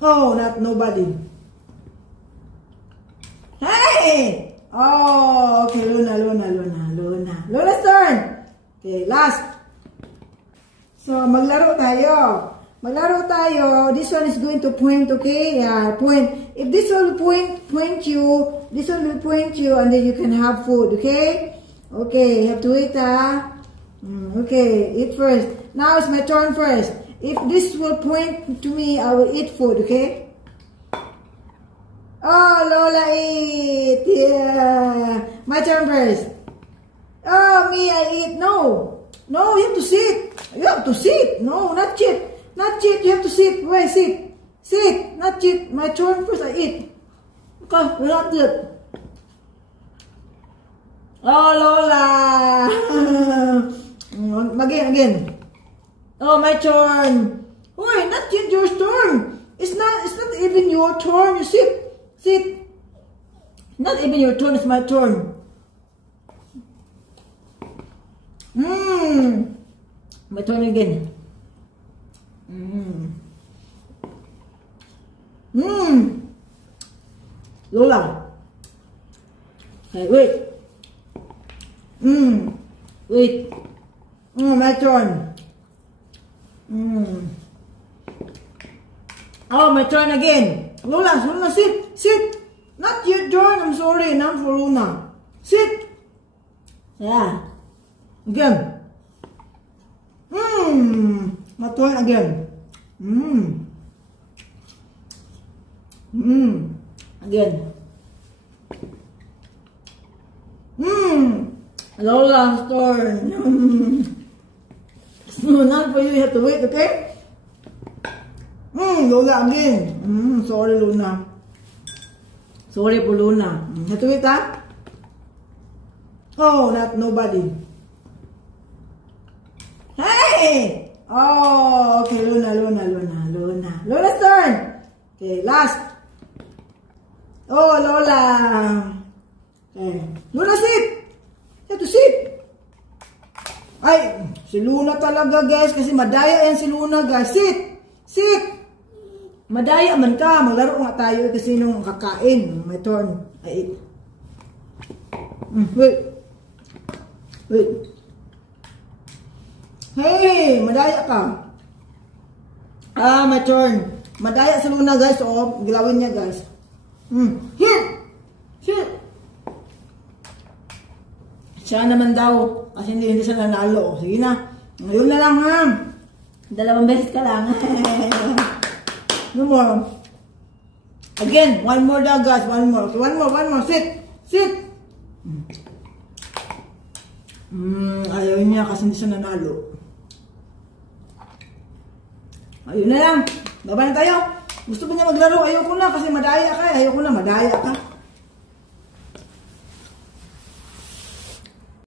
Oh, not nobody. Hey! Oh, okay, Luna's turn. Okay, last. So, maglaro tayo. This one is going to point, okay? Yeah, point. If this one will point you, this one will point you, and then you can have food, okay? Okay, you have to wait, Okay, eat first. Now it's my turn first. If this will point to me, I will eat food, okay? Oh, Lola eat. Yeah. My turn first. Oh, me, I eat. No, you have to sit. No, not cheat. You have to sit. Wait, sit. Not cheat. My turn first, I eat. Okay, we're not good. Oh, Lola. Again. Oh, my turn. Wait, not yet your turn. It's not even your turn. You sit. Not even your turn, it's my turn. My turn again. Lola. Okay, wait. Wait. My turn. Oh, my turn again. Lola, sit. Not your turn, I'm sorry, not for Luna. Sit. Yeah. Again. My turn again. Again. Lola's turn. No, not for you, you have to wait, okay? Lola again. Sorry, Luna. Sorry po, Luna. Have to wait, Oh, not nobody. Hey! Oh, okay, Luna. Lola's turn. Okay, last. Oh, Lola. Okay. Luna, sit. You have to sit. Ay, si Luna talaga, guys. Kasi madaya yan si Luna, guys. Sit. Madaya man ka. Maglaro nga tayo kasi nung kakain. My turn. I eat. Wait. Hey, madaya ka. My turn. Madaya si Luna, guys. Oh, gilawin niya, guys. Sit. Siya naman daw. Kasi hindi siya nanalo. Sige na. Ngayon na lang, ha. 2 beses ka lang. No more. Again, one more daw, guys. One more. Okay, one more. Sit. Ayaw niya kasi hindi siya nanalo. Ayun na lang. Baba na tayo. Gusto ba niya maglaro? Ayoko na kasi madaya ka.